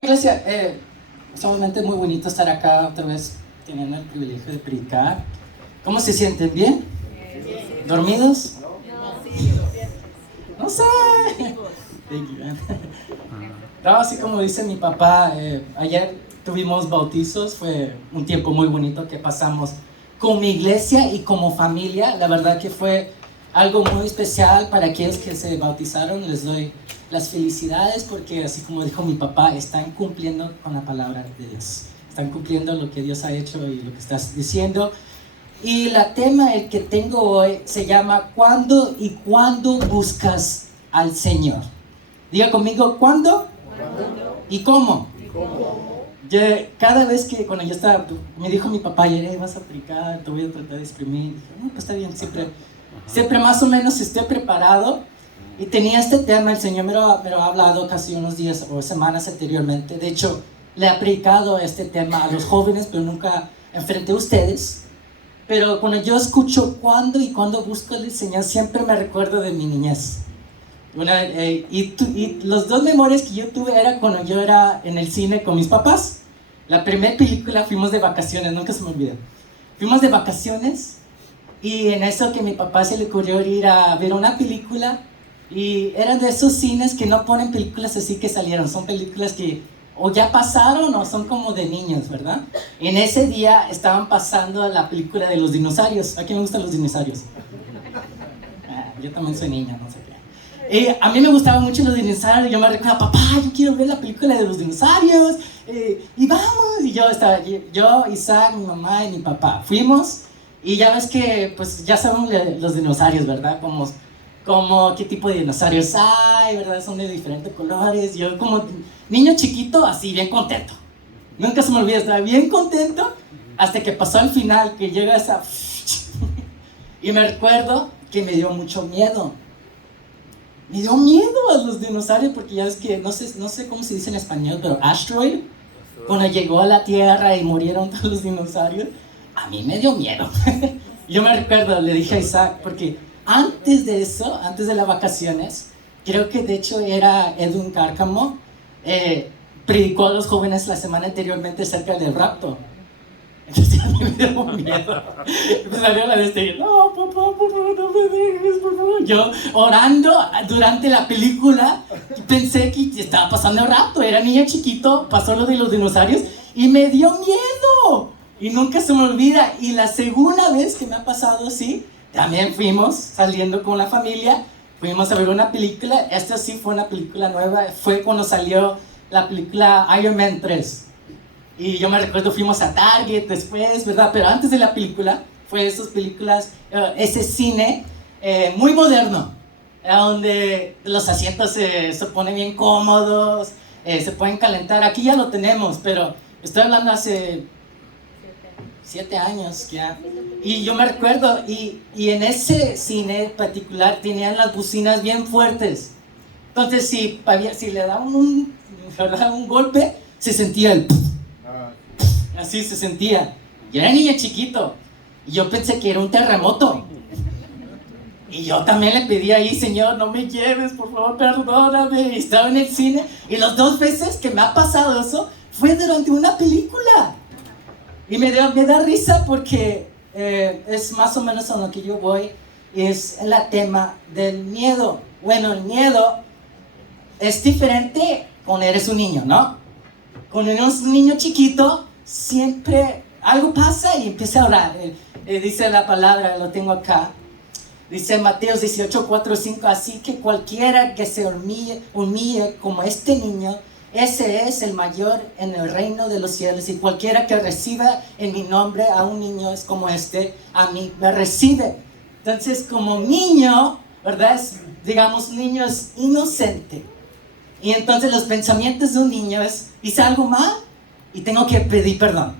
Iglesia, es un momento muy bonito estar acá otra vez teniendo el privilegio de predicar. ¿Cómo se sienten? ¿Bien? ¿Dormidos? No sé. No, así como dice mi papá, ayer tuvimos bautizos, fue un tiempo muy bonito que pasamos con mi iglesia y como familia. La verdad que fue algo muy especial para aquellos que se bautizaron. Les doy las felicidades porque, así como dijo mi papá, están cumpliendo con la palabra de Dios. Están cumpliendo lo que Dios ha hecho y lo que estás diciendo. Y el tema el que tengo hoy se llama ¿cuándo y cuándo buscas al Señor? Diga conmigo, ¿cuándo? ¿Y cómo? Yo, cada vez que, cuando yo estaba, me dijo mi papá, ayer vas a aplicar, te voy a tratar de exprimir. Dije, no, pues está bien, siempre más o menos estoy preparado. Y tenía este tema, el Señor me lo ha hablado casi unos días o semanas anteriormente. De hecho, le he aplicado este tema a los jóvenes, pero nunca enfrente a ustedes. Pero cuando yo escucho cuándo y cuándo busco al Señor, siempre me recuerdo de mi niñez. Y los dos memorias que yo tuve era cuando yo era en el cine con mis papás. La primera película fuimos de vacaciones, nunca se me olvida. Fuimos de vacaciones y en eso que a mi papá se le ocurrió ir a ver una película y eran de esos cines que no ponen películas así que salieron, son películas que o ya pasaron o son como de niños, ¿verdad? En ese día estaban pasando la película de los dinosaurios. ¿A quién me gustan los dinosaurios? Yo también soy niña, no sé qué. A mí me gustaban mucho los dinosaurios. Yo me recuerdo, papá, yo quiero ver la película de los dinosaurios. Y vamos. Y yo estaba allí, yo, Isaac, mi mamá y mi papá. Fuimos y ya ves que, pues ya sabemos los dinosaurios, ¿verdad? Como qué tipo de dinosaurios hay, ¿verdad? Son de diferentes colores. Yo como niño chiquito, así, bien contento. Nunca se me olvida, estaba bien contento hasta que pasó al final, que llega esa... Y me recuerdo que me dio mucho miedo. Me dio miedo a los dinosaurios porque ya ves que, no sé cómo se dice en español, pero asteroid, cuando llegó a la Tierra y murieron todos los dinosaurios, a mí me dio miedo. Yo me recuerdo, le dije a Isaac, porque antes de eso, antes de las vacaciones, creo que de hecho era Edwin Cárcamo, predicó a los jóvenes la semana anteriormente acerca del rapto. Entonces a mí me dio miedo. Me salió la de este, no, papá, por favor, no me dejes, por favor. Yo orando durante la película, pensé que estaba pasando el rapto. Era niño chiquito, pasó lo de los dinosaurios y me dio miedo. Y nunca se me olvida. Y la segunda vez que me ha pasado así, también fuimos saliendo con la familia, fuimos a ver una película. Esta sí fue una película nueva, fue cuando salió la película Iron Man 3. Y yo me recuerdo, fuimos a Target después, ¿verdad? Pero antes de la película, fue esas películas, ese cine muy moderno, donde los asientos se ponen bien cómodos, se pueden calentar. Aquí ya lo tenemos, pero estoy hablando hace 7 años ya. Y yo me recuerdo, y en ese cine particular tenían las bocinas bien fuertes. Entonces, si le daban un golpe, se sentía el... Así se sentía. Yo era niño chiquito y yo pensé que era un terremoto. Y yo también le pedí ahí, Señor, no me lleves, por favor, perdóname. Y estaba en el cine y las 2 veces que me ha pasado eso fue durante una película. Y me da risa porque es más o menos a lo que yo voy, es el tema del miedo. Bueno, el miedo es diferente cuando eres un niño, ¿no? Cuando eres un niño chiquito, siempre algo pasa y empieza a orar. Dice la palabra, lo tengo acá. Dice Mateo 18, 4, 5, así que cualquiera que se humille como este niño, ese es el mayor en el reino de los cielos. Y cualquiera que reciba en mi nombre a un niño es como este, a mí me recibe. Entonces, como niño, ¿verdad? Digamos, niño es inocente. Y entonces los pensamientos de un niño es, hice algo mal y tengo que pedir perdón,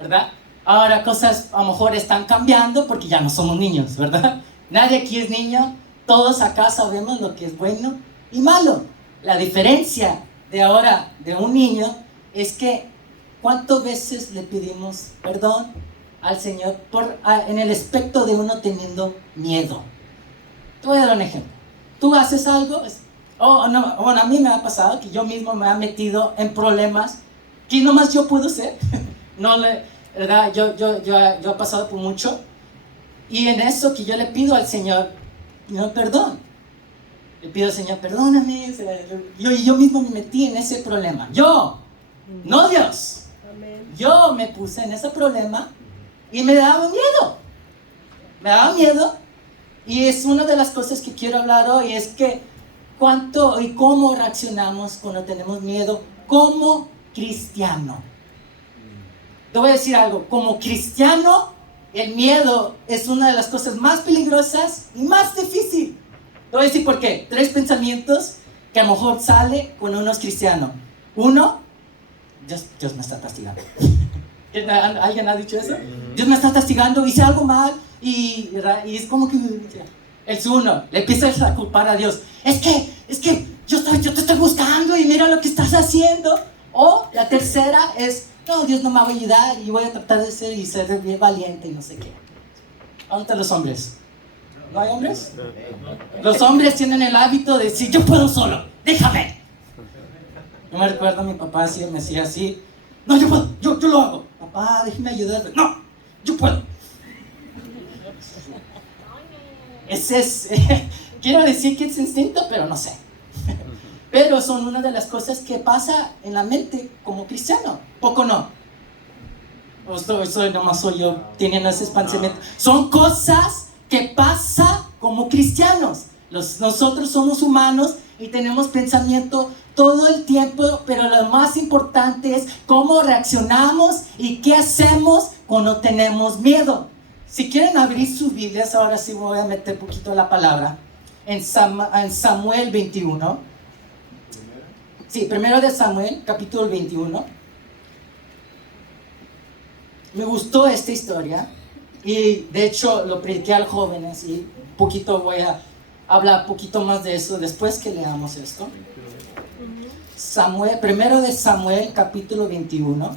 ¿verdad? Ahora cosas a lo mejor están cambiando porque ya no somos niños, ¿verdad? Nadie aquí es niño, todos acá sabemos lo que es bueno y malo. La diferencia de ahora de un niño es que ¿cuántas veces le pedimos perdón al Señor en el aspecto de uno teniendo miedo? Te voy a dar un ejemplo. Tú haces algo, Oh, no, bueno, a mí me ha pasado que yo mismo me he metido en problemas que nomás yo puedo ser. No le, ¿verdad? Yo he pasado por mucho. Y en eso que yo le pido al Señor, no, perdón. Le pido al Señor, perdóname. O sea, yo mismo me metí en ese problema. Yo, no Dios. Yo me puse en ese problema y me daba miedo. Me daba miedo. Y es una de las cosas que quiero hablar hoy, es que cuánto y cómo reaccionamos cuando tenemos miedo como cristiano. Te voy a decir algo, como cristiano, el miedo es una de las cosas más peligrosas y más difícil. Te voy a decir por qué. 3 pensamientos que a lo mejor sale cuando uno es cristiano. 1, Dios me está castigando. ¿Alguien ha dicho eso? Dios me está castigando, hice algo mal y es como que es uno, le empiezas a culpar a Dios. Es que yo te estoy buscando y mira lo que estás haciendo. O la tercera es, no, Dios no me va a ayudar y voy a tratar de ser bien valiente y no sé qué. ¿Dónde están los hombres? ¿No hay hombres? Los hombres tienen el hábito de decir, yo puedo solo, déjame. Yo me recuerdo a mi papá me decía así, no, yo puedo, yo lo hago. Papá, déjeme ayudarte. No, yo puedo. Ese es, quiero decir que es instinto, pero no sé. Pero son una de las cosas que pasa en la mente como cristiano. ¿Poco no? Nomás soy yo teniendo ese pensamiento. Son cosas que pasan como cristianos. Nosotros somos humanos y tenemos pensamiento todo el tiempo, pero lo más importante es cómo reaccionamos y qué hacemos cuando tenemos miedo. Si quieren abrir sus Biblias, ahora sí voy a meter un poquito la palabra en Samuel 21. Sí, primero de Samuel, capítulo 21. Me gustó esta historia y de hecho lo prediqué al jóvenes y un poquito voy a hablar un poquito más de eso después que leamos esto. Primero de Samuel, capítulo 21.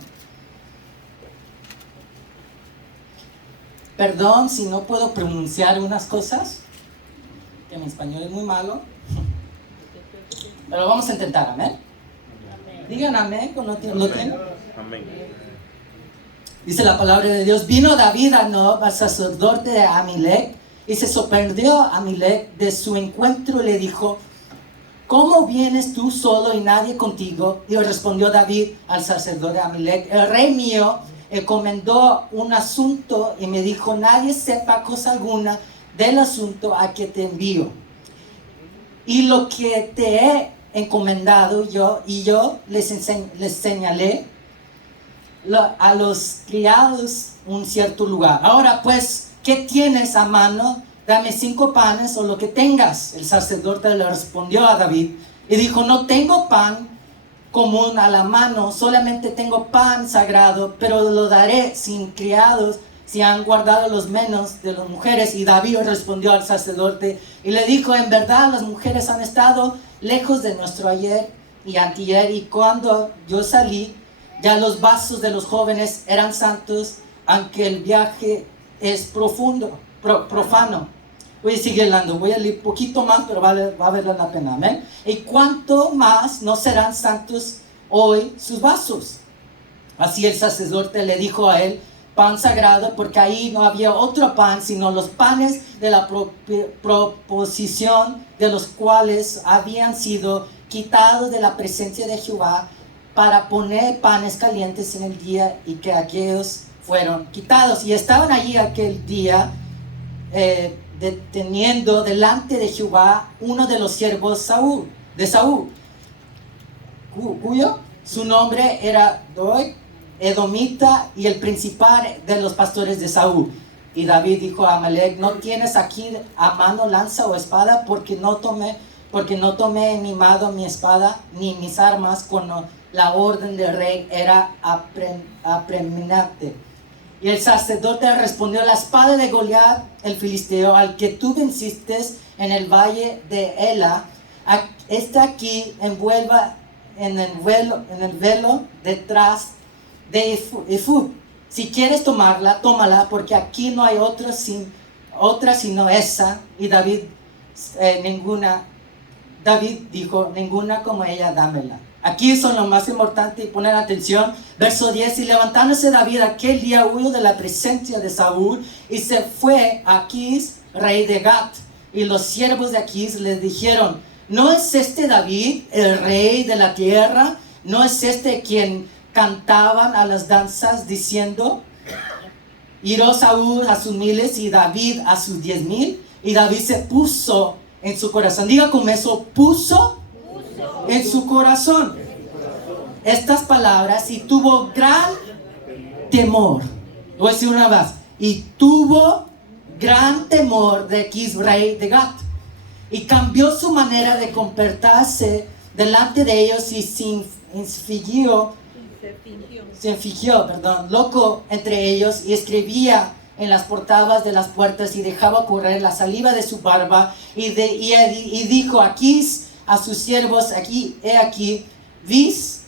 Perdón si no puedo pronunciar unas cosas, que mi español es muy malo, pero vamos a intentar, amén. Digan amén cuando lo tienen. Amén. Dice la palabra de Dios, vino David a Nob, al sacerdote de Amalec, y se sorprendió a Amalec de su encuentro y le dijo, ¿cómo vienes tú solo y nadie contigo? Y respondió David al sacerdote de Amalec, el rey mío encomendó un asunto y me dijo, nadie sepa cosa alguna del asunto a que te envío. Y lo que te he encomendado yo les señalé a los criados un cierto lugar. Ahora pues, ¿qué tienes a mano? Dame 5 panes o lo que tengas. El sacerdote le respondió a David y dijo, no tengo pan común a la mano, solamente tengo pan sagrado, pero lo daré sin criados si han guardado los menos de las mujeres. Y David respondió al sacerdote y le dijo, en verdad las mujeres han estado lejos de nuestro ayer y antier, y cuando yo salí, ya los vasos de los jóvenes eran santos, aunque el viaje es profano. Voy a seguir hablando, voy a leer un poquito más, pero va a valer la pena, amén. Y cuánto más no serán santos hoy sus vasos. Así el sacerdote le dijo a él, pan sagrado, porque ahí no había otro pan, sino los panes de la proposición, de los cuales habían sido quitados de la presencia de Jehová, para poner panes calientes en el día, y que aquellos fueron quitados. Y estaban allí aquel día, deteniendo delante de Jehová uno de los siervos de Saúl, cuyo su nombre era Doeg, edomita, y el principal de los pastores de Saúl. Y David dijo a Amalec, ¿no tienes aquí a mano lanza o espada? Porque no tomé en mi mano mi espada ni mis armas cuando la orden del rey era apremiante. Y el sacerdote respondió, la espada de Goliat, el filisteo, al que tú venciste en el valle de Ela, está aquí envuelva en el velo detrás de Efud. Si quieres tomarla, tómala, porque aquí no hay otra sino esa. Y David ninguna David dijo, ninguna como ella, dámela. Aquí son lo más importante y poner atención. Verso 10, y levantándose David aquel día huyó de la presencia de Saúl y se fue a Aquis, rey de Gat. Y los siervos de Aquis le dijeron, ¿no es este David el rey de la tierra? ¿No es este quien cantaban a las danzas diciendo, hirió Saúl a sus miles y David a sus 10,000? Y David se puso en su corazón. Diga con eso, puso en su corazón estas palabras y tuvo gran temor. Voy a decir una vez. Y tuvo gran temor de Aquis, rey de Gat. Y cambió su manera de comportarse delante de ellos y se fingió, loco entre ellos y escribía en las portadas de las puertas y dejaba correr la saliva de su barba y dijo Aquis a sus siervos, he aquí, ¿veis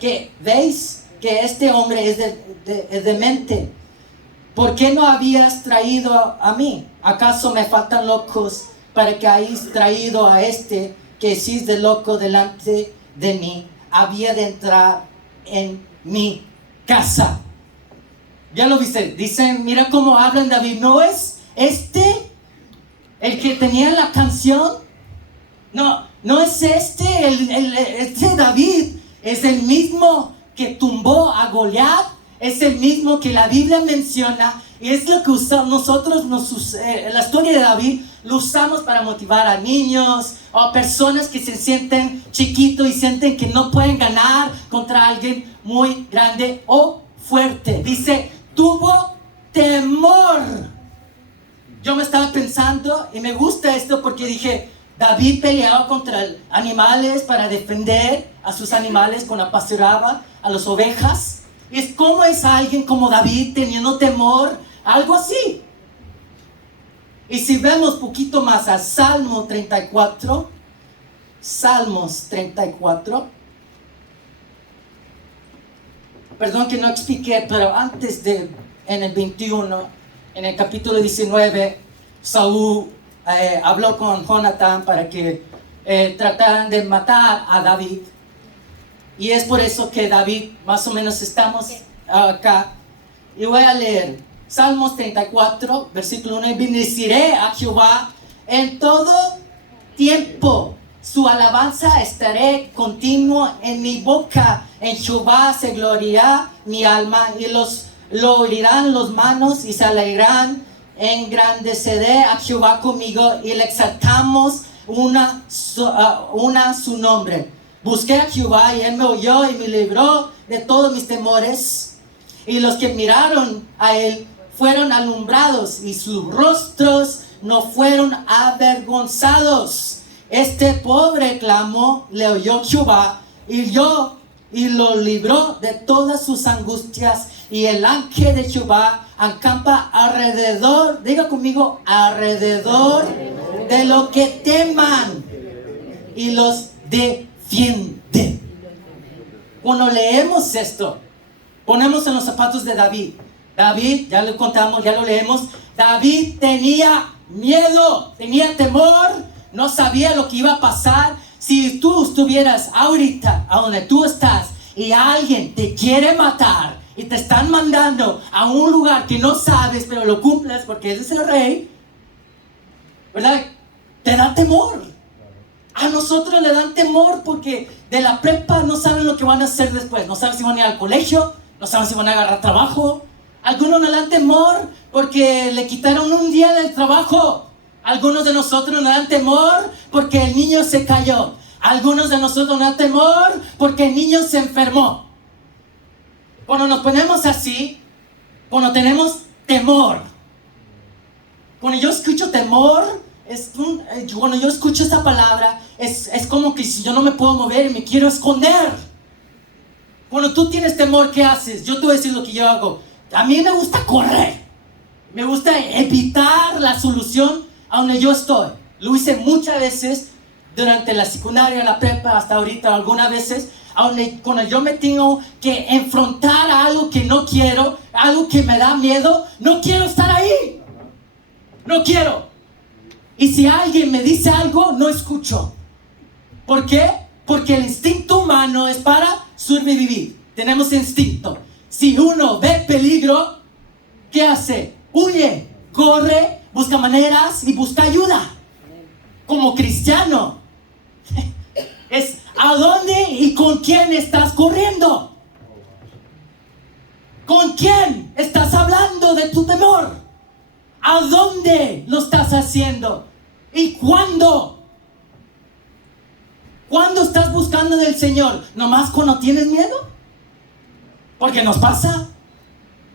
que este hombre es demente? ¿Por qué no habías traído a mí? ¿Acaso me faltan locos para que hayáis traído a este que si es de loco delante de mí? Había de entrar en mi casa. Ya lo viste, dicen, mira cómo hablan David, ¿no es este el que tenía la canción? No es este David, es el mismo que tumbó a Goliat, es el mismo que la Biblia menciona, y es lo que nosotros, la historia de David, lo usamos para motivar a niños o a personas que se sienten chiquitos y sienten que no pueden ganar contra alguien muy grande o fuerte. Dice, tuvo temor. Yo me estaba pensando, y me gusta esto porque dije, David peleaba contra animales para defender a sus animales cuando pastoraba a las ovejas. Y es como es alguien como David teniendo temor, algo así. Y si vemos poquito más a Salmos 34, perdón que no expliqué, pero antes en el 21, en el capítulo 19, Saúl habló con Jonatán para que trataran de matar a David. Y es por eso que David, más o menos estamos acá. Y voy a leer Salmos 34, versículo 1. Bendeciré a Jehová en todo tiempo. Su alabanza estaré continuo en mi boca. En Jehová se gloriará mi alma y lo oirán los manos y se alegrarán. Engrandeceré a Jehová conmigo y le exaltamos su nombre. Busqué a Jehová y él me oyó y me libró de todos mis temores. Y los que miraron a él fueron alumbrados y sus rostros no fueron avergonzados. Este pobre clamó, le oyó Jehová y lo libró de todas sus angustias. Y el ángel de Jehová acampa alrededor, diga conmigo, alrededor de lo que teman y los defiende. Cuando leemos esto, ponemos en los zapatos de David. David, ya lo contamos, ya lo leemos. David tenía miedo, tenía temor, no sabía lo que iba a pasar. Si tú estuvieras ahorita a donde tú estás y alguien te quiere matar y te están mandando a un lugar que no sabes, pero lo cumples porque eres el rey, ¿verdad? Te da temor. A nosotros le dan temor porque de la prepa no saben lo que van a hacer después. No saben si van a ir al colegio, no saben si van a agarrar trabajo. Algunos le dan temor porque le quitaron un día del trabajo. Algunos de nosotros nos dan temor porque el niño se cayó. Algunos de nosotros nos dan temor porque el niño se enfermó. Cuando nos ponemos así, cuando tenemos temor, cuando yo escucho temor, cuando yo escucho esa palabra, es como que si yo no me puedo mover y me quiero esconder. Cuando tú tienes temor, ¿qué haces? Yo te voy a decir lo que yo hago. A mí me gusta correr. Me gusta evitar la solución a donde yo estoy. Lo hice muchas veces durante la secundaria, la prepa, hasta ahorita, algunas veces. Cuando yo me tengo que enfrentar a algo que no quiero, algo que me da miedo, no quiero estar ahí. No quiero. Y si alguien me dice algo, no escucho. ¿Por qué? Porque el instinto humano es para sobrevivir. Tenemos instinto. Si uno ve peligro, ¿qué hace? Huye, corre, busca maneras y busca ayuda. Como cristiano, es ¿a dónde y con quién estás corriendo? ¿Con quién estás hablando de tu temor? ¿A dónde lo estás haciendo? ¿Y cuándo? ¿Cuándo estás buscando del Señor? ¿Nomás cuando tienes miedo? Porque nos pasa.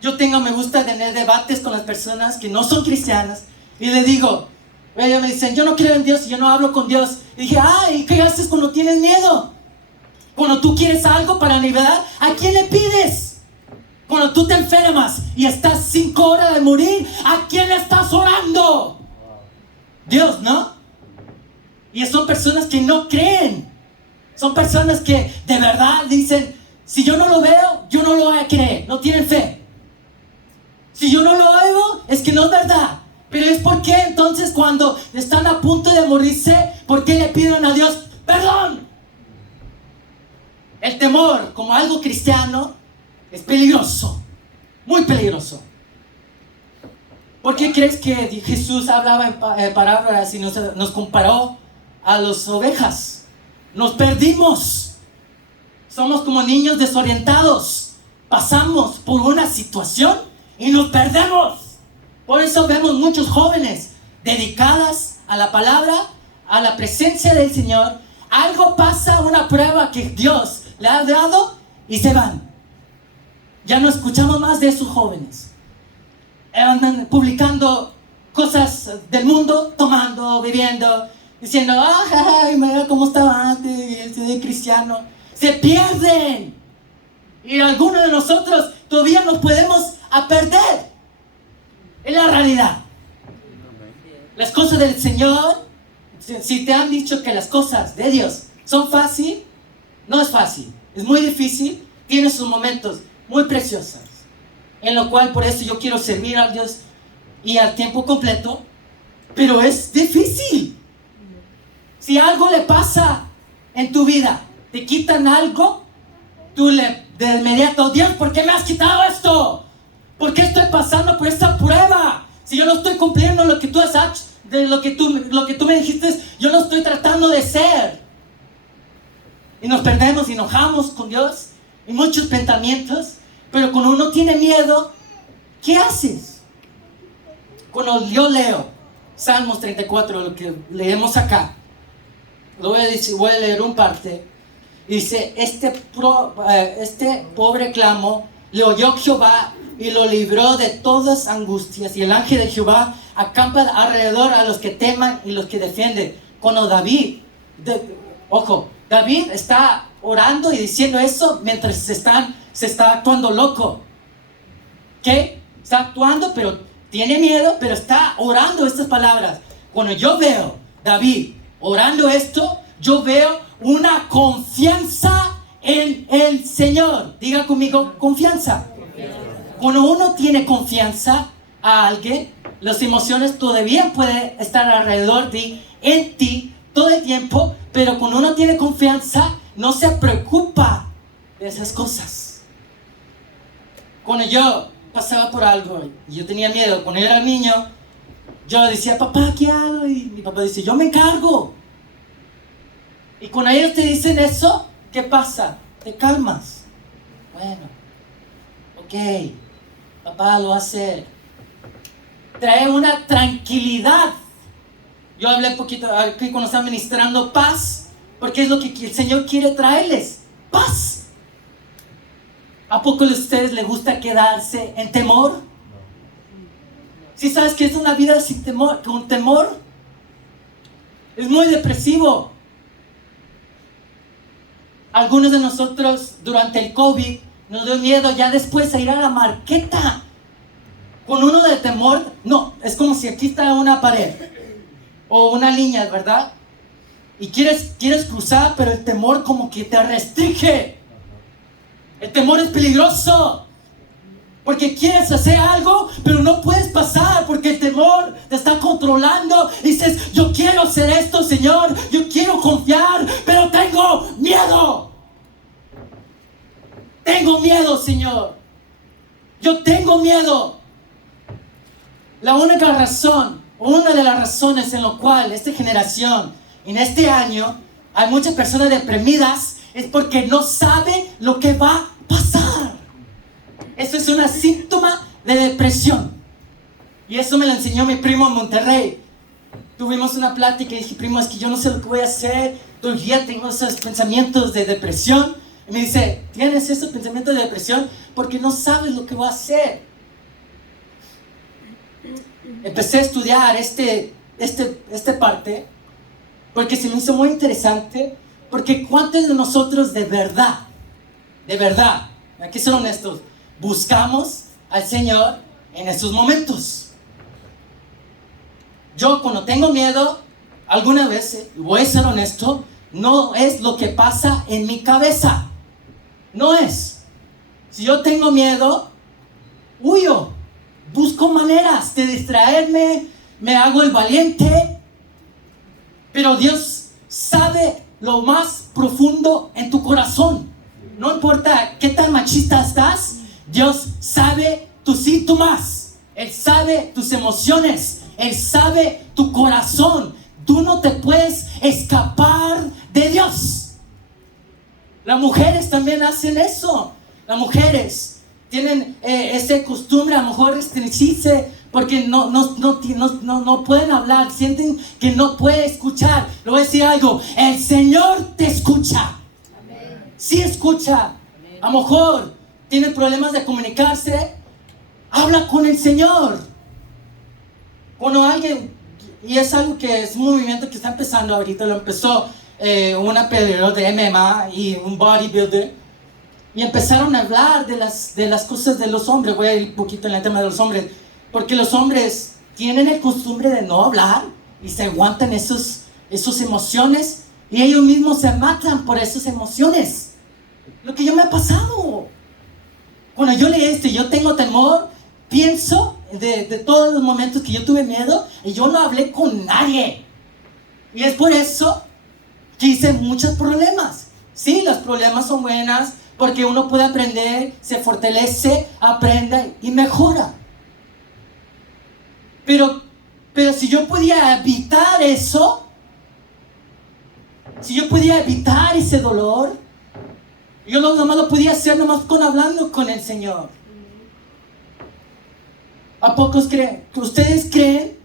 Me gusta tener debates con las personas que no son cristianas y le digo, ellos me dicen, yo no creo en Dios y yo no hablo con Dios. Y dije, ¿y qué haces cuando tienes miedo? Cuando tú quieres algo para liberar, ¿a quién le pides? Cuando tú te enfermas y estás 5 horas de morir, ¿a quién le estás orando? Dios, ¿no? Y son personas que no creen. Son personas que de verdad dicen, si yo no lo veo, yo no lo voy a creer. No tienen fe. Si yo no lo oigo, es que no es verdad. Pero es porque entonces cuando están a punto de morirse, ¿por qué le piden a Dios perdón? El temor, como algo cristiano, es peligroso. Muy peligroso. ¿Por qué crees que Jesús hablaba en parábolas y nos comparó a las ovejas? Nos perdimos. Somos como niños desorientados. Pasamos por una situación y nos perdemos. Por eso vemos muchos jóvenes dedicadas a la palabra, a la presencia del Señor. Algo pasa, una prueba que Dios le ha dado y se van. Ya no escuchamos más de esos jóvenes. Andan publicando cosas del mundo, tomando, bebiendo, diciendo, ay, mira cómo estaba antes, de cristiano. Se pierden. Y algunos de nosotros todavía nos podemos perder. Es la realidad. Las cosas del Señor, si te han dicho que las cosas de Dios son fácil, no es fácil. Es muy difícil. Tiene sus momentos muy preciosos. En lo cual, por eso yo quiero servir a Dios y al tiempo completo. Pero es difícil. Si algo le pasa en tu vida, te quitan algo, tú de inmediato, Dios, ¿por qué me has quitado esto? ¿Por qué estoy pasando por esta prueba? Si yo no estoy cumpliendo lo que tú has hecho, de lo que tú me dijiste, yo no estoy tratando de ser. Y nos perdemos y enojamos con Dios y muchos pensamientos. Pero cuando uno tiene miedo, ¿qué haces? Cuando yo leo Salmos 34, lo que leemos acá, voy a leer un parte. Dice, este pobre clamó, le oyó Jehová y lo libró de todas angustias. Y el ángel de Jehová acampa alrededor a los que teman y los que defienden. Cuando David está orando y diciendo eso mientras se está actuando loco. ¿Qué? Está actuando, pero tiene miedo, pero está orando estas palabras. Cuando yo veo David orando esto, yo veo una confianza en el Señor. Diga conmigo, confianza. Cuando uno tiene confianza a alguien, las emociones todavía pueden estar alrededor en ti todo el tiempo, pero cuando uno tiene confianza, no se preocupa de esas cosas. Cuando yo pasaba por algo y yo tenía miedo, cuando yo era niño, yo le decía, papá, ¿qué hago? Y mi papá dice, yo me encargo. Y cuando ellos te dicen eso, ¿qué pasa? Te calmas. Bueno, ok, papá lo hace. Trae una tranquilidad. Yo hablé un poquito aquí cuando estaba ministrando paz, porque es lo que el Señor quiere traerles, paz. ¿A poco a ustedes les gusta quedarse en temor? ¿Sí sabes que es una vida sin temor, con temor? Es muy depresivo. Algunos de nosotros durante el COVID nos dio miedo ya después a ir a la marqueta. Con uno de temor, no, es como si aquí está una pared o una línea, ¿verdad? Y quieres cruzar, pero el temor como que te restringe. El temor es peligroso. Porque quieres hacer algo, pero no puedes pasar porque el temor te está controlando. Dices, yo quiero hacer esto, Señor, yo quiero confiar, pero tengo miedo. Tengo miedo, Señor. Yo tengo miedo. La única razón, una de las razones en la cual esta generación, en este año, hay muchas personas deprimidas, es porque no sabe lo que va a pasar. Eso es un síntoma de depresión. Y eso me lo enseñó mi primo en Monterrey. Tuvimos una plática y dije, primo, es que yo no sé lo que voy a hacer. Todavía tengo esos pensamientos de depresión. Y me dice, ¿tienes esos pensamientos de depresión? Porque no sabes lo que voy a hacer. Empecé a estudiar esta parte porque se me hizo muy interesante. Porque ¿cuántos de nosotros de verdad, hay que ser honestos, buscamos al Señor en esos momentos? Yo cuando tengo miedo, alguna vez, voy a ser honesto, no es lo que pasa en mi cabeza. No es. Si yo tengo miedo, huyo. Busco maneras de distraerme, me hago el valiente. Pero Dios sabe lo más profundo en tu corazón. No importa qué tan machista estás, Dios sabe tus síntomas. Él sabe tus emociones. Él sabe tu corazón. Tú no te puedes escapar de Dios. Las mujeres también hacen eso. Las mujeres tienen esa costumbre a lo mejor restringirse porque no pueden hablar, sienten que no pueden escuchar. Le voy a decir algo, el Señor te escucha. Amén. Sí escucha. Amén. A lo mejor tiene problemas de comunicarse, habla con el Señor. Cuando alguien, y es algo que es un movimiento que está empezando ahorita, lo empezó una peleadora de MMA y un bodybuilder, y empezaron a hablar de las cosas de los hombres. Voy a ir un poquito en el tema de los hombres, porque los hombres tienen el costumbre de no hablar y se aguantan esas emociones y ellos mismos se matan por esas emociones. Lo que yo me ha pasado cuando yo leí esto y yo tengo temor, pienso de todos los momentos que yo tuve miedo y yo no hablé con nadie, y es por eso que hice muchos problemas. Sí, los problemas son buenas porque uno puede aprender, se fortalece, aprende y mejora. Pero si yo podía evitar eso, si yo podía evitar ese dolor, yo nomás lo podía hacer nomás hablando con el Señor. ¿A pocos creen? ¿Ustedes creen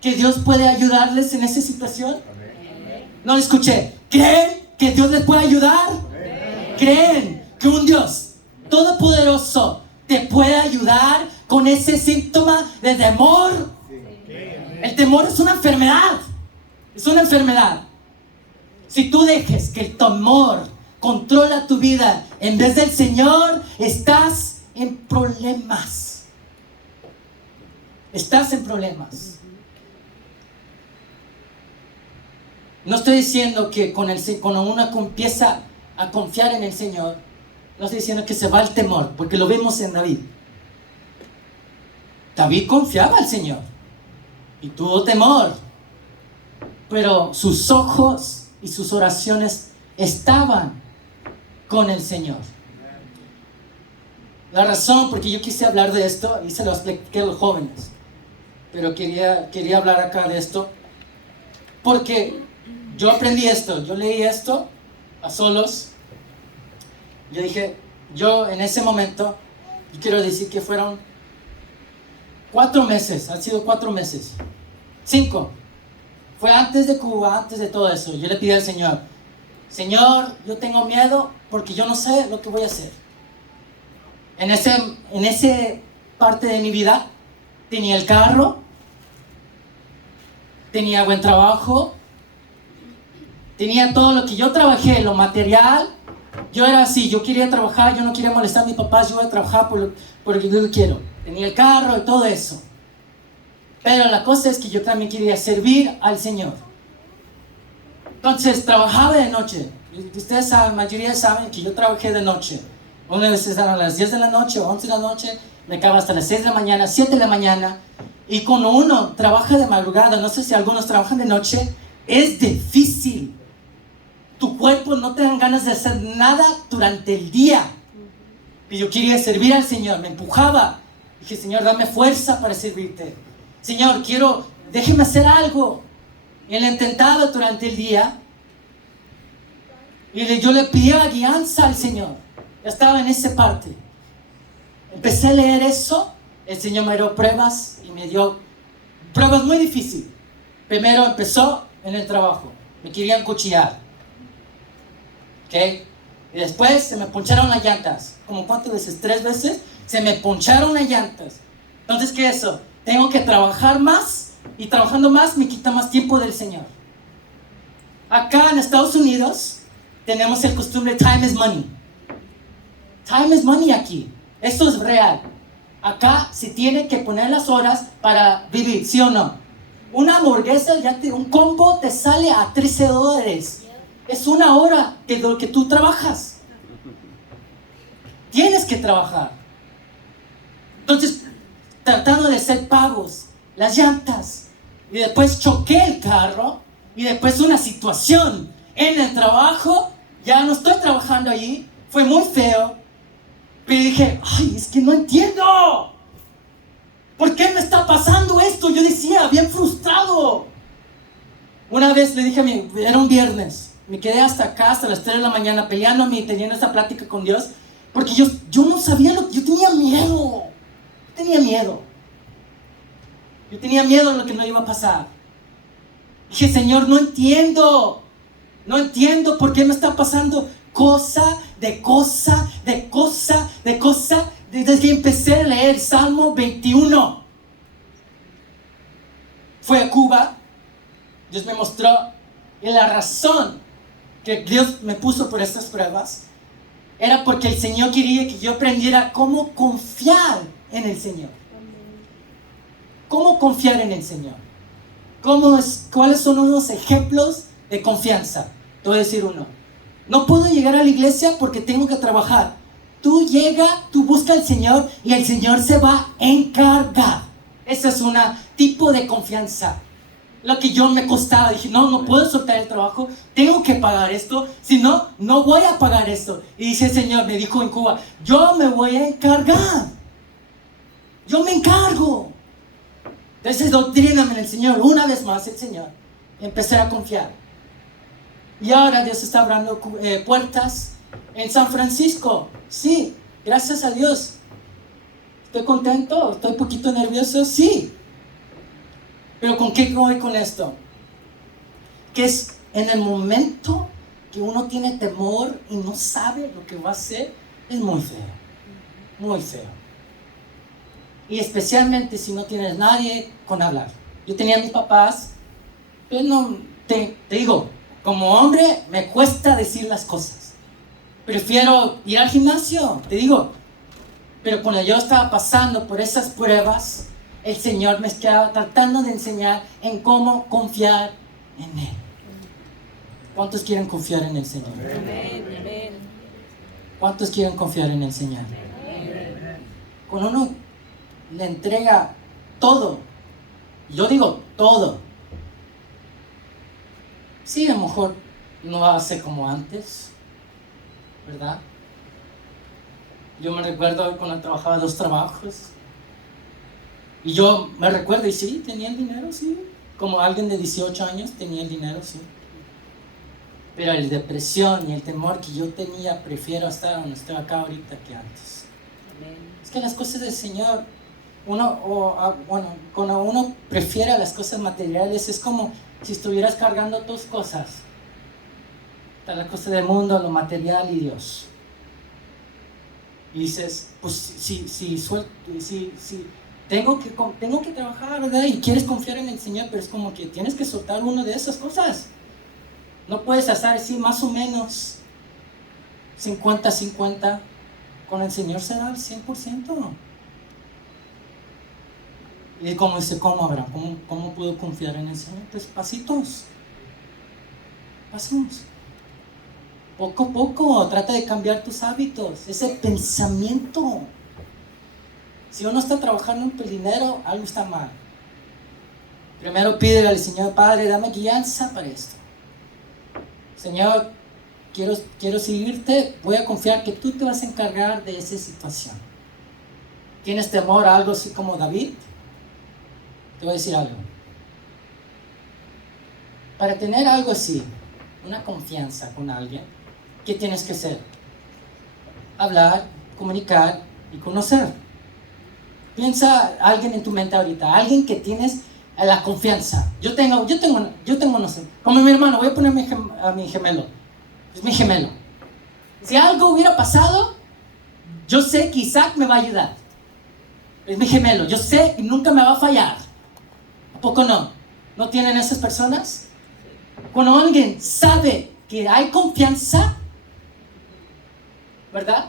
que Dios puede ayudarles en esa situación? Amén. No lo escuché. ¿Creen que Dios les puede ayudar? Amén. ¿Creen que un Dios todopoderoso te puede ayudar con ese síntoma de temor? Sí. El temor es una enfermedad. Es una enfermedad. Si tú dejes que el temor controla tu vida en vez del Señor, estás en problemas. Estás en problemas. No estoy diciendo que cuando uno empieza a confiar en el Señor, no estoy diciendo que se va el temor, porque lo vemos en David. David confiaba al Señor y tuvo temor, pero sus ojos y sus oraciones estaban con el Señor. La razón por que yo quise hablar de esto, y se lo expliqué a los jóvenes, pero quería hablar acá de esto, porque yo aprendí esto, yo leí esto a solos. Yo dije, yo en ese momento, yo quiero decir que fueron 4 meses, han sido 4 meses, 5. Fue antes de Cuba, antes de todo eso. Yo le pedí al Señor, Señor, yo tengo miedo porque yo no sé lo que voy a hacer. En ese parte de mi vida tenía el carro, tenía buen trabajo, tenía todo lo que yo trabajé, lo material. Yo era así, yo quería trabajar, yo no quería molestar a mis papás, yo iba a trabajar por lo que yo quiero. Tenía el carro y todo eso. Pero la cosa es que yo también quería servir al Señor. Entonces trabajaba de noche. Ustedes saben, la mayoría saben que yo trabajé de noche. Unas veces eran las 10 de la noche o 11 de la noche, me acaba hasta las 6 de la mañana, 7 de la mañana. Y cuando uno trabaja de madrugada, no sé si algunos trabajan de noche, es difícil. Tu cuerpo no te dan ganas de hacer nada durante el día. Y yo quería servir al Señor, me empujaba. Dije, Señor, dame fuerza para servirte. Señor, déjeme hacer algo. Y él intentaba durante el día. Y yo le pedía guianza al Señor. Ya estaba en esa parte. Empecé a leer eso. El Señor me dio pruebas y me dio pruebas muy difíciles. Primero empezó en el trabajo. Me querían cuchillar. ¿Ok? Y después se me poncharon las llantas. ¿Como cuántas veces? 3 veces. Se me poncharon las llantas. Entonces, ¿qué es eso? Tengo que trabajar más. Y trabajando más me quita más tiempo del Señor. Acá en Estados Unidos tenemos el costumbre time is money. Time is money aquí. Esto es real. Acá se tiene que poner las horas para vivir, ¿sí o no? Una hamburguesa, un combo te sale a $13. Es una hora de lo que tú trabajas. Tienes que trabajar. Entonces, tratando de hacer pagos, las llantas, y después choqué el carro, y después una situación en el trabajo, ya no estoy trabajando allí, fue muy feo, pero dije, ay, es que no entiendo, ¿por qué me está pasando esto? Yo decía, bien frustrado. Una vez le dije a mí, era un viernes, me quedé hasta acá, hasta las 3 de la mañana, peleándome y teniendo esa plática con Dios, porque yo no sabía yo tenía miedo. Yo tenía miedo de lo que no iba a pasar. Dije, Señor, no entiendo por qué me está pasando cosa. Desde que empecé a leer Salmo 21. Fui a Cuba, Dios me mostró, y la razón que Dios me puso por estas pruebas era porque el Señor quería que yo aprendiera cómo confiar en el Señor. ¿Cómo confiar en el Señor? ¿Cuáles son unos ejemplos de confianza? Te voy a decir uno. No puedo llegar a la iglesia porque tengo que trabajar. Tú busca al Señor y el Señor se va a encargar. Ese es un tipo de confianza. Lo que yo me costaba, dije, no puedo soltar el trabajo, tengo que pagar esto, si no, no voy a pagar esto. Y dice el Señor, me dijo en Cuba, yo me voy a encargar. Yo me encargo. Entonces doctríname en el Señor, una vez más el Señor. Empecé a confiar. Y ahora Dios está abriendo puertas en San Francisco. Sí, gracias a Dios. ¿Estoy contento? ¿Estoy un poquito nervioso? Sí. Pero ¿con qué voy con esto? Que es en el momento que uno tiene temor y no sabe lo que va a hacer, es muy feo. Muy feo. Y especialmente si no tienes nadie con hablar. Yo tenía a mis papás, pero no, te digo, como hombre me cuesta decir las cosas. Prefiero ir al gimnasio, te digo. Pero cuando yo estaba pasando por esas pruebas, el Señor me estaba tratando de enseñar en cómo confiar en Él. ¿Cuántos quieren confiar en el Señor? Amén. ¿Cuántos quieren confiar en el Señor? Amén. Cuando uno le entrega todo, yo digo todo, sí, a lo mejor no va a ser como antes, ¿verdad? Yo me recuerdo cuando trabajaba 2 trabajos. Y yo me recuerdo, y sí, tenía el dinero, sí. Como alguien de 18 años tenía el dinero, sí. Pero la depresión y el temor que yo tenía, prefiero estar donde estoy acá ahorita que antes. Amén. Es que las cosas del Señor, cuando uno prefiere las cosas materiales, es como si estuvieras cargando 2 cosas. Está la cosa del mundo, lo material y Dios. Y dices, pues si tengo que trabajar, ¿verdad? Y quieres confiar en el Señor, pero es como que tienes que soltar una de esas cosas. No puedes hacer así más o menos 50-50. Con el Señor será al 100%. Y como dice, ¿cómo Abraham? ¿Cómo puedo confiar en el Señor? Pues pasitos. Poco a poco, trata de cambiar tus hábitos, ese pensamiento. Si uno está trabajando en pelinero, algo está mal. Primero pídele al Señor, Padre, dame guianza para esto. Señor, quiero seguirte, voy a confiar que tú te vas a encargar de esa situación. ¿Tienes temor a algo así como David? Te voy a decir algo. Para tener algo así, una confianza con alguien, ¿qué tienes que hacer? Hablar, comunicar y conocer. Piensa alguien en tu mente ahorita, alguien que tienes la confianza. Yo tengo, no sé, como mi hermano, voy a poner a mi gemelo. Es mi gemelo. Si algo hubiera pasado, yo sé que Isaac me va a ayudar. Es mi gemelo, yo sé que nunca me va a fallar. ¿A poco no? ¿No tienen esas personas? Cuando alguien sabe que hay confianza, ¿verdad?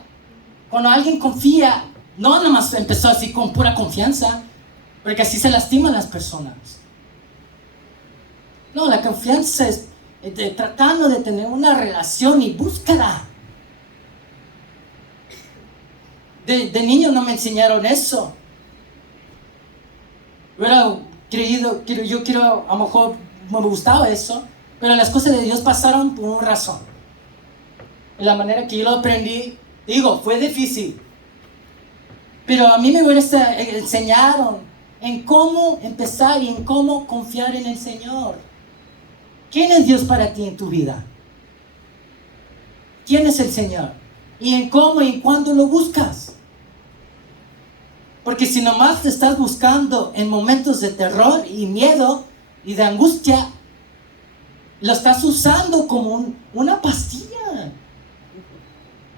Cuando alguien confía, no nomás empezó así con pura confianza, porque así se lastiman las personas. No, la confianza es tratando de tener una relación y búscala. De niño no me enseñaron eso. Yo quiero, a lo mejor me gustaba eso, pero las cosas de Dios pasaron por una razón. Y la manera que yo lo aprendí, digo, fue difícil. Pero a mí me enseñaron en cómo empezar y en cómo confiar en el Señor. ¿Quién es Dios para ti en tu vida? ¿Quién es el Señor? Y en cómo y en cuándo lo buscas. Porque si nomás te estás buscando en momentos de terror y miedo y de angustia, lo estás usando como una pastilla.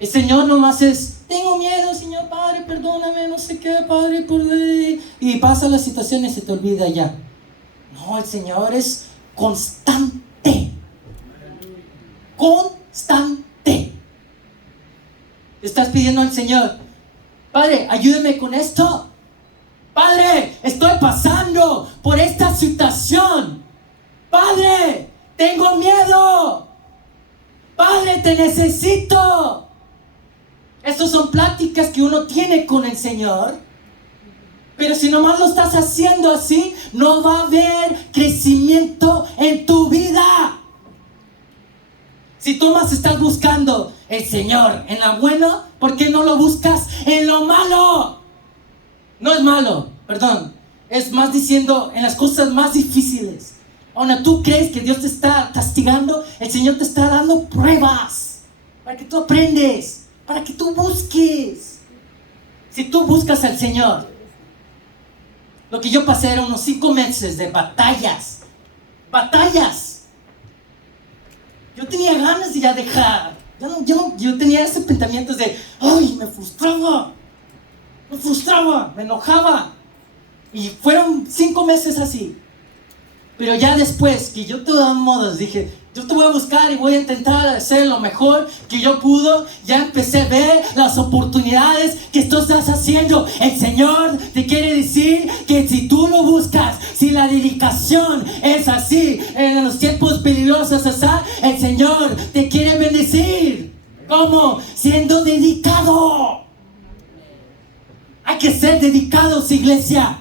El Señor nomás es, tengo miedo, Señor Padre, perdóname, no sé qué, Padre, por ahí. Y pasa la situación y se te olvida ya. No, el Señor es constante. Constante. Estás pidiendo al Señor, Padre, ayúdame con esto. Padre, estoy pasando por esta situación. Padre, tengo miedo. Padre, te necesito. Estas son pláticas que uno tiene con el Señor. Pero si nomás lo estás haciendo así, no va a haber crecimiento en tu vida. Si tú más estás buscando el Señor en lo bueno, ¿por qué no lo buscas en lo malo? No es malo, perdón. Es más diciendo en las cosas más difíciles. Ahora tú crees que Dios te está castigando, el Señor te está dando pruebas para que tú aprendes, para que tú busques. Si tú buscas al Señor, lo que yo pasé eran unos 5 meses de batallas. Yo tenía ganas de ya dejar. Yo tenía esos pensamientos de, ay, me frustraba, me enojaba. Y fueron 5 meses así. Pero ya después, que yo de todos modos dije, yo te voy a buscar y voy a intentar hacer lo mejor que yo pudo, ya empecé a ver las oportunidades que tú estás haciendo. El Señor te quiere decir que si tú lo buscas, si la dedicación es así, en los tiempos peligrosos, el Señor te quiere bendecir. ¿Cómo? Siendo dedicado. Hay que ser dedicados, iglesia.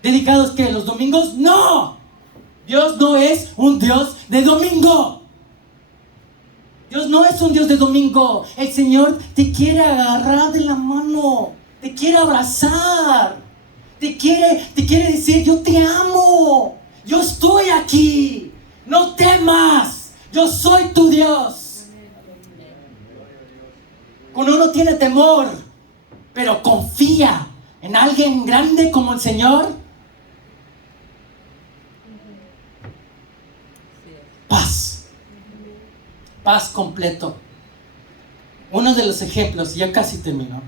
¿Dedicados qué? ¿Los domingos? ¡No! Dios no es un Dios de domingo. Dios no es un Dios de domingo. El Señor te quiere agarrar de la mano. Te quiere abrazar. Te quiere decir, yo te amo. Yo estoy aquí. No temas. Yo soy tu Dios. Cuando uno tiene temor, pero confía en alguien grande como el Señor, paz completo. Uno de los ejemplos, ya casi termino.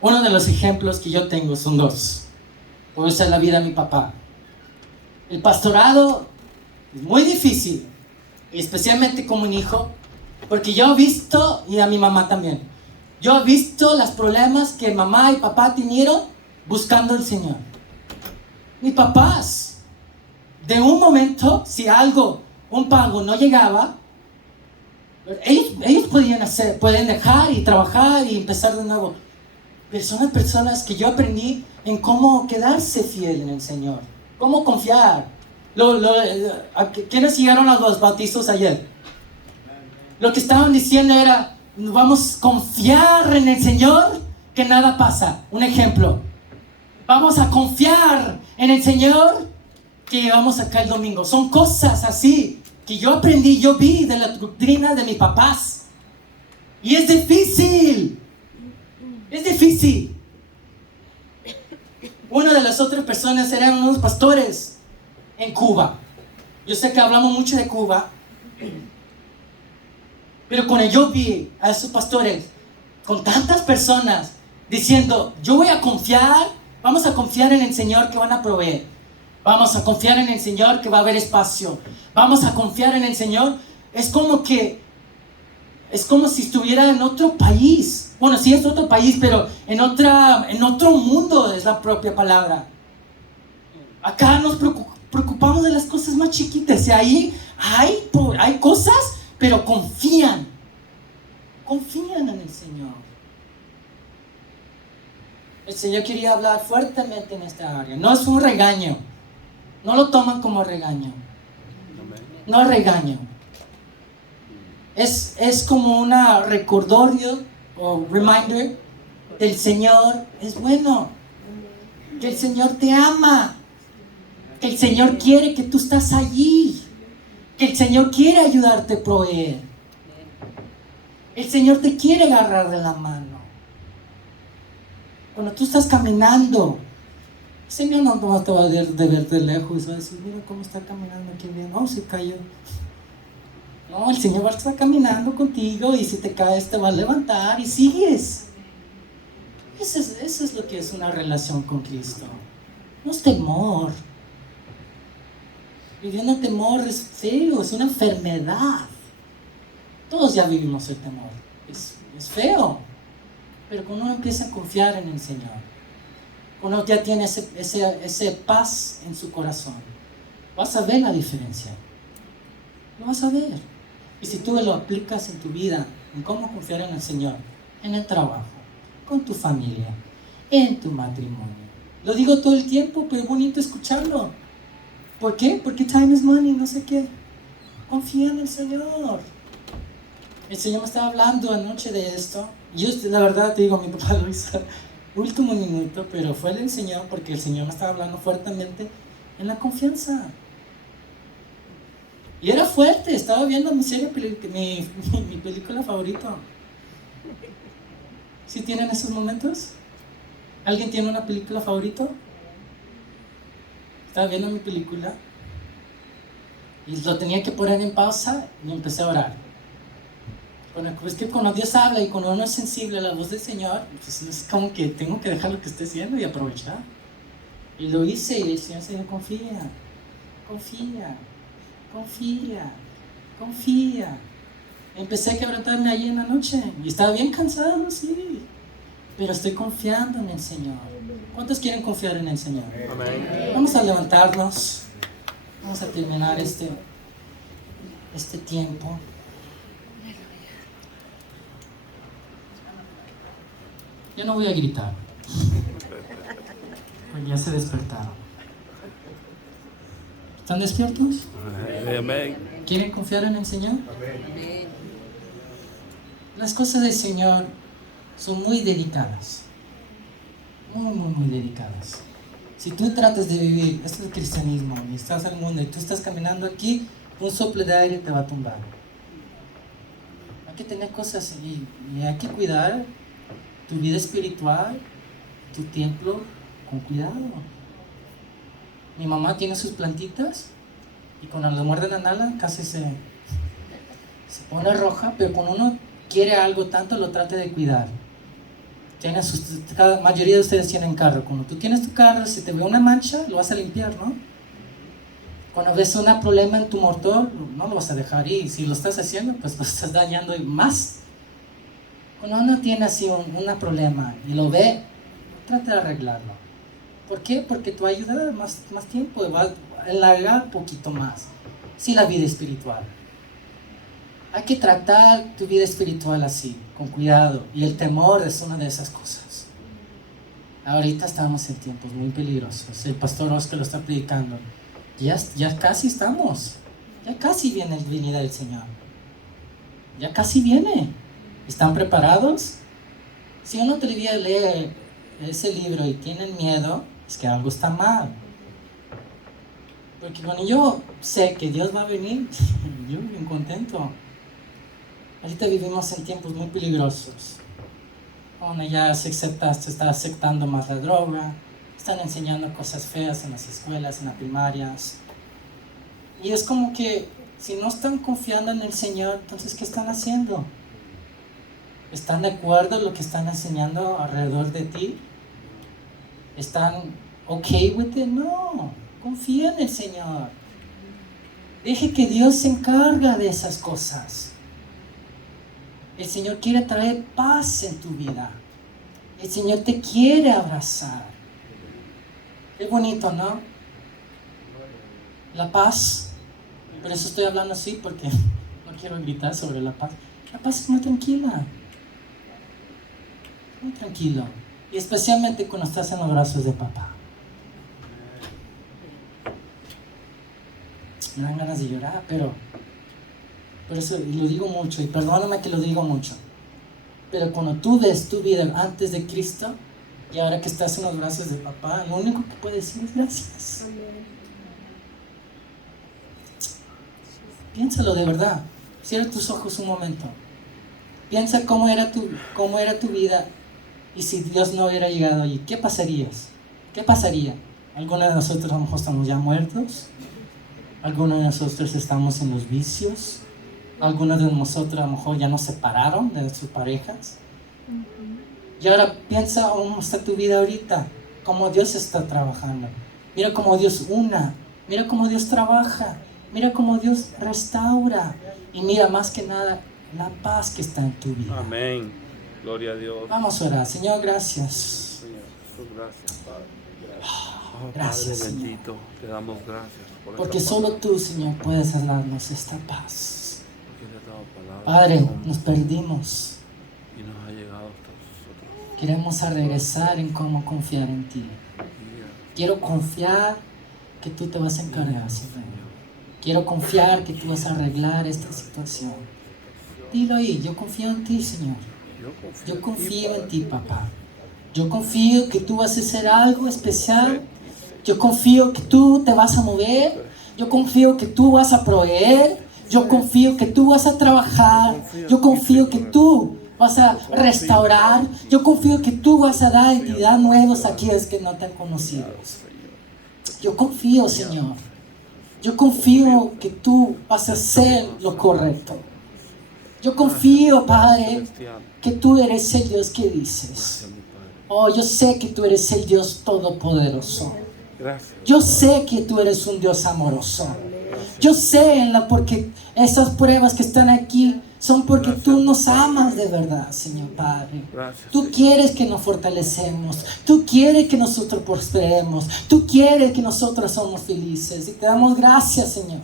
Uno de los ejemplos que yo tengo son 2. Voy a usar la vida de mi papá. El pastorado es muy difícil, especialmente como un hijo, porque yo he visto, y a mi mamá también, yo he visto los problemas que mamá y papá tuvieron buscando al Señor. Mis papás, de un momento, si un pago no llegaba, ellos pueden dejar y trabajar y empezar de nuevo. Pero son las personas que yo aprendí en cómo quedarse fiel en el Señor, cómo confiar. ¿Quiénes llegaron a los bautizos ayer? Lo que estaban diciendo era, vamos a confiar en el Señor, que nada pasa. Un ejemplo, vamos a confiar en el Señor que llevamos acá el domingo. Son cosas así que yo aprendí, yo vi de la doctrina de mis papás. Y es difícil. Es difícil. Una de las otras personas eran unos pastores en Cuba. Yo sé que hablamos mucho de Cuba, pero cuando yo vi a esos pastores con tantas personas diciendo, yo voy a confiar, vamos a confiar en el Señor que van a proveer, vamos a confiar en el Señor que va a haber espacio, vamos a confiar en el Señor, es como si estuviera en otro país. Bueno, sí es otro país, pero en otro mundo es la propia palabra. Acá nos preocupamos de las cosas más chiquitas, y ahí hay cosas, pero confían en el Señor. El Señor quería hablar fuertemente en esta área. No es un regaño, no lo toman como regaño, no es regaño, es como una recordatorio o reminder del Señor. Es bueno, que el Señor te ama, que el Señor quiere que tú estás allí, que el Señor quiere ayudarte a proveer. El Señor te quiere agarrar de la mano. Cuando tú estás caminando, el Señor no te va a ver de lejos, va a decir, mira cómo está caminando, qué bien, oh, se cayó. No, el Señor va a estar caminando contigo, y si te caes te va a levantar y sigues. Eso es lo que es una relación con Cristo. No es temor. Viviendo en temor es feo, es una enfermedad. Todos ya vivimos el temor. Es feo. Pero cuando uno empieza a confiar en el Señor, cuando ya tiene ese paz en su corazón, vas a ver la diferencia. Lo vas a ver. Y si tú lo aplicas en tu vida, en cómo confiar en el Señor, en el trabajo, con tu familia, en tu matrimonio. Lo digo todo el tiempo, pero es bonito escucharlo. ¿Por qué? Porque time is money, no sé qué. Confía en el Señor. El Señor me estaba hablando anoche de esto. Yo, la verdad, te digo, mi papá lo hizo último minuto, pero fue el Señor, porque el Señor me estaba hablando fuertemente en la confianza. Y era fuerte, estaba viendo mi película favorita. ¿Sí tienen esos momentos? ¿Alguien tiene una película favorita? Estaba viendo mi película y lo tenía que poner en pausa y empecé a orar. Es que cuando Dios habla y cuando uno es sensible a la voz del Señor, pues es como que tengo que dejar lo que esté haciendo y aprovechar. Y lo hice, y el Señor se dijo, confía. Empecé a quebrantarme allí en la noche y estaba bien cansado, sí, pero estoy confiando en el Señor. ¿Cuántos quieren confiar en el Señor? Amén. Vamos a levantarnos, vamos a terminar este tiempo. Yo no voy a gritar, porque ya se despertaron. ¿Están despiertos? Amén. ¿Quieren confiar en el Señor? Amén. Las cosas del Señor son muy delicadas. Muy delicadas. Si tú tratas de vivir, esto es el cristianismo, y estás al mundo y tú estás caminando aquí, un soplo de aire te va a tumbar. Hay que tener cosas y hay que cuidar tu vida espiritual, tu templo, con cuidado. Mi mamá tiene sus plantitas y cuando le muerden la nala casi se pone roja, pero cuando uno quiere algo tanto lo trata de cuidar. La mayoría de ustedes tienen carro. Cuando tú tienes tu carro, si te ve una mancha, lo vas a limpiar, ¿no? Cuando ves un problema en tu motor, no lo vas a dejar ir. Si lo estás haciendo, pues lo estás dañando más. Cuando uno tiene así un problema y lo ve, trata de arreglarlo. ¿Por qué? Porque te va a ayudar más tiempo, va a alargar un poquito más. Sí, la vida espiritual. Hay que tratar tu vida espiritual así, con cuidado. Y el temor es una de esas cosas. Ahorita estamos en tiempos muy peligrosos. El pastor Oscar lo está predicando. Ya casi estamos. Ya casi viene el venida del Señor. Ya casi viene. ¿Están preparados? Si uno todavía lee ese libro y tienen miedo, es que algo está mal. Porque cuando yo sé que Dios va a venir, yo bien contento. Ahorita vivimos en tiempos muy peligrosos. Donde ya se está aceptando más la droga, están enseñando cosas feas en las escuelas, en las primarias. Y es como que si no están confiando en el Señor, entonces ¿qué están haciendo? ¿Están de acuerdo en lo que están enseñando alrededor de ti? ¿Están okay with it? No, confía en el Señor. Deje que Dios se encargue de esas cosas. El Señor quiere traer paz en tu vida. El Señor te quiere abrazar. Es bonito, ¿no? La paz. Por eso estoy hablando así, porque no quiero gritar sobre la paz. La paz es muy tranquila. Muy tranquilo. Y especialmente cuando estás en los brazos de papá. Me dan ganas de llorar, pero por eso lo digo mucho, y perdóname que lo digo mucho. Pero cuando tú ves tu vida antes de Cristo, y ahora que estás en los brazos de papá, lo único que puedes decir es gracias. Piénsalo de verdad. Cierra tus ojos un momento. Piensa cómo era tu vida y si Dios no hubiera llegado allí. ¿Qué pasarías? ¿Qué pasaría? Algunos de nosotros a lo mejor estamos ya muertos. Algunos de nosotros estamos en los vicios. Algunos de nosotros a lo mejor ya nos separaron de sus parejas. Y ahora piensa cómo está tu vida ahorita. Cómo Dios está trabajando. Mira cómo Dios una. Mira cómo Dios trabaja. Mira cómo Dios restaura. Y mira más que nada la paz que está en tu vida. Amén. Gloria a Dios. Vamos a orar. Señor, gracias. Señor Jesús, gracias, Padre. Oh, Gracias, Padre Señor. bendito, te damos gracias por Porque esta solo palabra, tú, Señor, puedes darnos esta paz. porque te has dado palabra, Padre, Señor, nos perdimos. y nos ha llegado hasta nosotros. Queremos regresar en cómo confiar en ti. Guía, Quiero confiar que tú te vas a encargar, Señor. Señor. Quiero confiar que tú vas a arreglar esta situación. Dilo ahí, yo confío en ti, Señor. Yo confío en ti, papá. Yo confío que tú vas a hacer algo especial. Yo confío que tú te vas a mover. Yo confío que tú vas a proveer. Yo confío que tú vas a trabajar. Yo confío que tú vas a restaurar. Yo confío que tú vas a dar identidad nuevos a aquellos que no te han conocido. Yo confío, Señor. Yo confío que tú vas a hacer lo correcto. Yo confío, Padre, que tú eres el Dios que dices. Oh, yo sé que tú eres el Dios todopoderoso. Gracias. Yo sé que tú eres un Dios amoroso. Yo sé porque esas pruebas que están aquí son porque tú nos amas de verdad, Señor Padre. Gracias, Tú Señor. quieres que nos fortalecemos. Tú quieres que nosotros prosperemos. Tú quieres que nosotros somos felices. Y te damos gracias, Señor.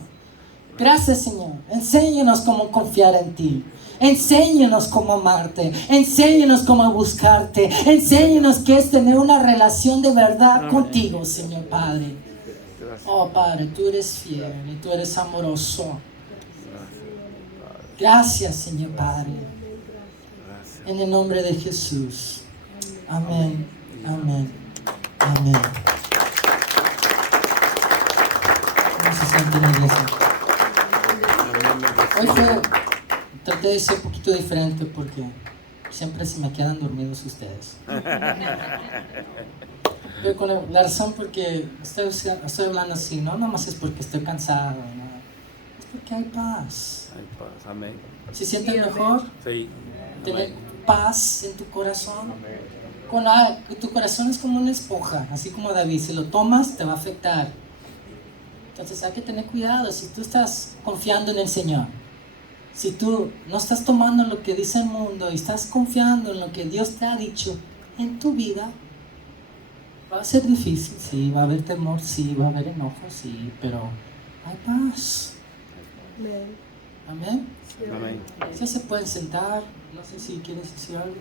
Gracias, Señor. Enséñanos cómo confiar en ti. Enséñanos cómo amarte. Enséñanos cómo buscarte. Enséñanos qué es tener una relación de verdad contigo, Señor Padre. Gracias. Oh, Padre, tú eres fiel y tú eres amoroso. Gracias, Padre. Gracias, Señor Padre. Gracias. En el nombre de Jesús. Amén. Amén. Amén. ¿Cómo se siente la iglesia? Hoy traté de ser un poquito diferente porque siempre se me quedan dormidos ustedes. Pero con la razón porque estoy hablando así, no nomás es porque estoy cansado, ¿no? Es porque hay paz. Ay, paz. Amén. ¿Se siente mejor Sí. tener Amén. paz en tu corazón? Tu corazón es como una esponja, así como David, si lo tomas te va a afectar. Entonces hay que tener cuidado. Si tú estás confiando en el Señor, si tú no estás tomando lo que dice el mundo y estás confiando en lo que Dios te ha dicho en tu vida, va a ser difícil, sí, va a haber temor, sí, va a haber enojo, sí, pero hay paz. Amén. Amén. Ya se pueden sentar, no sé si quieres decir algo.